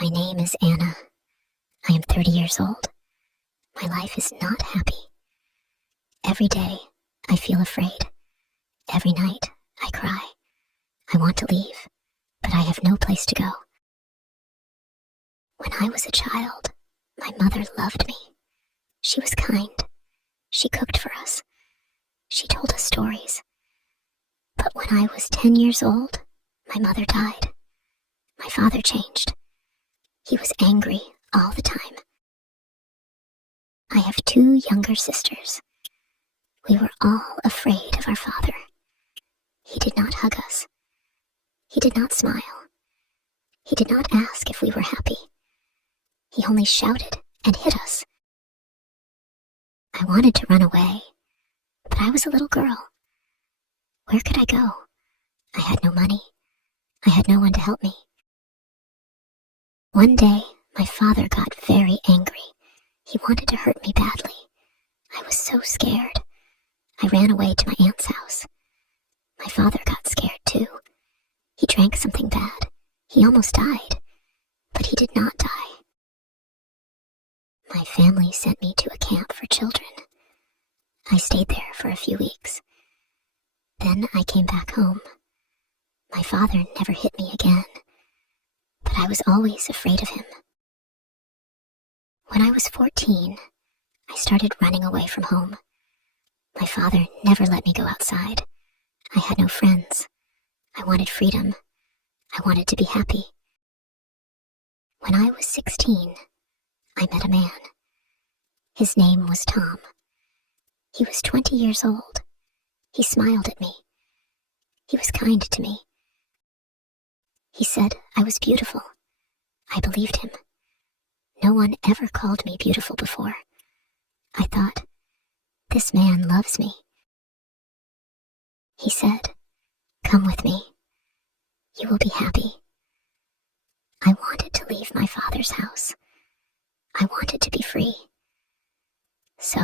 My name is Anna. I am 30 years old. My life is not happy. Every day, I feel afraid. Every night, I cry. I want to leave, but I have no place to go. When I was a child, my mother loved me. She was kind. She cooked for us. She told us stories. But when I was 10 years old, my mother died. My father changed. He was angry all the time. I have 2 younger sisters. We were all afraid of our father. He did not hug us. He did not smile. He did not ask if we were happy. He only shouted and hit us. I wanted to run away, but I was a little girl. Where could I go? I had no money. I had no one to help me. One day, my father got very angry. He wanted to hurt me badly. I was so scared. I ran away to my aunt's house. My father got scared too. He drank something bad. He almost died, but he did not die. My family sent me to a camp for children. I stayed there for a few weeks. Then I came back home. My father never hit me again, but I was always afraid of him. When I was 14, I started running away from home. My father never let me go outside. I had no friends. I wanted freedom. I wanted to be happy. When I was 16, I met a man. His name was Tom. He was 20 years old. He smiled at me. He was kind to me. He said I was beautiful. I believed him. No one ever called me beautiful before. I thought, this man loves me. He said, come with me. You will be happy. I wanted to leave my father's house. I wanted to be free. So,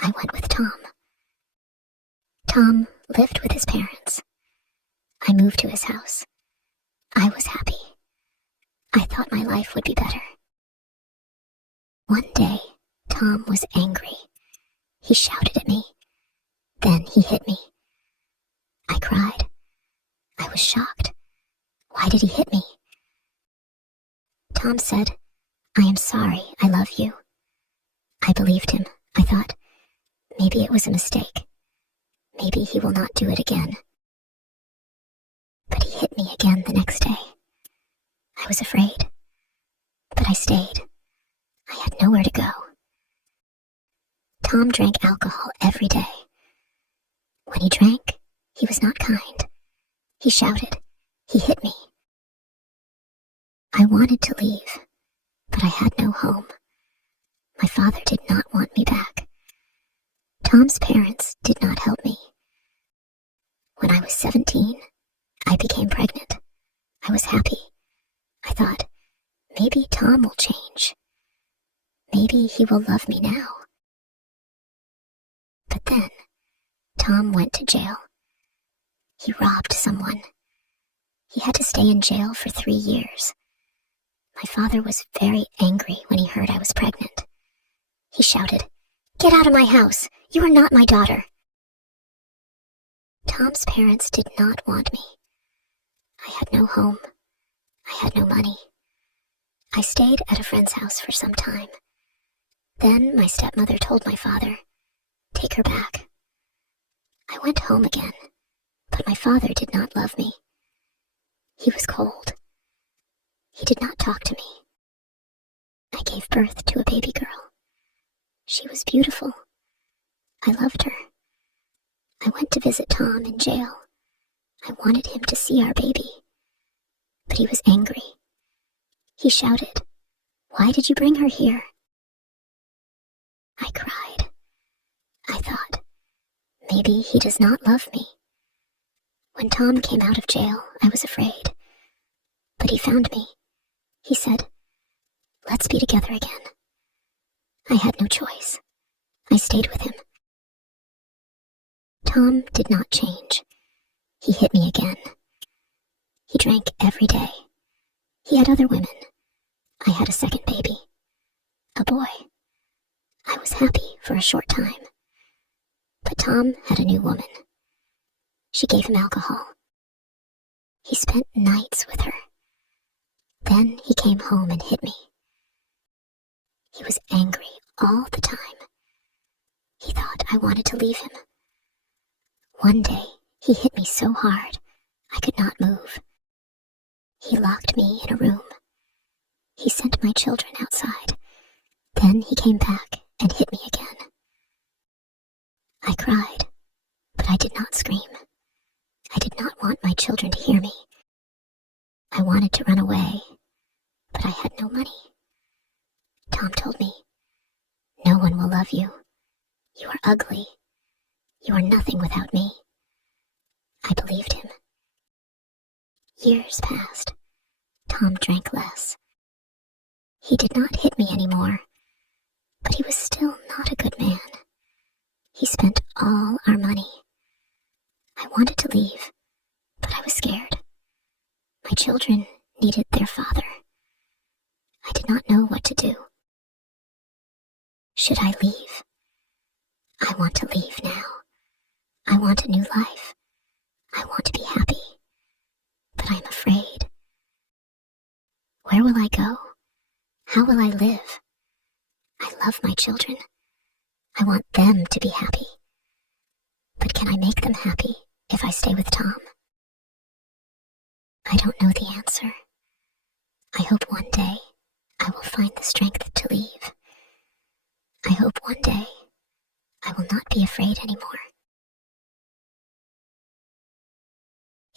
I went with Tom. Tom lived with his parents. I moved to his house. I was happy. I thought my life would be better. One day, Tom was angry. He shouted at me. Then he hit me. I cried. I was shocked. Why did he hit me? Tom said, I am sorry, I love you. I believed him. I thought, maybe it was a mistake. Maybe he will not do it again. But he hit me again the next day. I was afraid. But I stayed. I had nowhere to go. Tom drank alcohol every day. When he drank, he was not kind. He shouted. He hit me. I wanted to leave, but I had no home. My father did not want me back. Tom's parents did not help me. When I was 17, I became pregnant. I was happy. I thought, maybe Tom will change. Maybe he will love me now. But then, Tom went to jail. He robbed someone. He had to stay in jail for 3 years. My father was very angry when he heard I was pregnant. He shouted, "Get out of my house! You are not my daughter!" Tom's parents did not want me. I had no home. I had no money. I stayed at a friend's house for some time. Then my stepmother told my father, "Take her back." I went home again, but my father did not love me. He was cold. He did not talk to me. I gave birth to a baby girl. She was beautiful. I loved her. I went to visit Tom in jail. I wanted him to see our baby. But he was angry. He shouted, "Why did you bring her here?" I cried. I thought, maybe he does not love me. When Tom came out of jail, I was afraid. But he found me. He said, "Let's be together again." I had no choice. I stayed with him. Tom did not change. He hit me again. He drank every day. He had other women. I had a second baby, a boy. I was happy for a short time. But Tom had a new woman. She gave him alcohol. He spent nights with her. Then he came home and hit me. He was angry all the time. He thought I wanted to leave him. One day, he hit me so hard, I could not move. He locked me in a room. He sent my children outside. Then he came back and hit me again. I cried, but I did not scream. I did not want my children to hear me. I wanted to run away, but I had no money. Tom told me, "No one will love you. You are ugly. You are nothing without me." I believed him. Years passed. Tom drank less. He did not hit me anymore, but he was still not a good man. He spent all our money. I wanted to leave, but I was scared. My children needed their father. I did not know what to do. Should I leave? I want to leave now. I want a new life. I want to be happy. But I'm afraid. Where will I go? How will I live? I love my children. I want them to be happy. But can I make them happy if I stay with Tom? I don't know the answer. I hope one day I will find the strength to leave. I hope one day I will not be afraid anymore.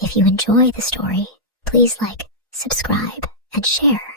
If you enjoy the story, please like, subscribe, and share.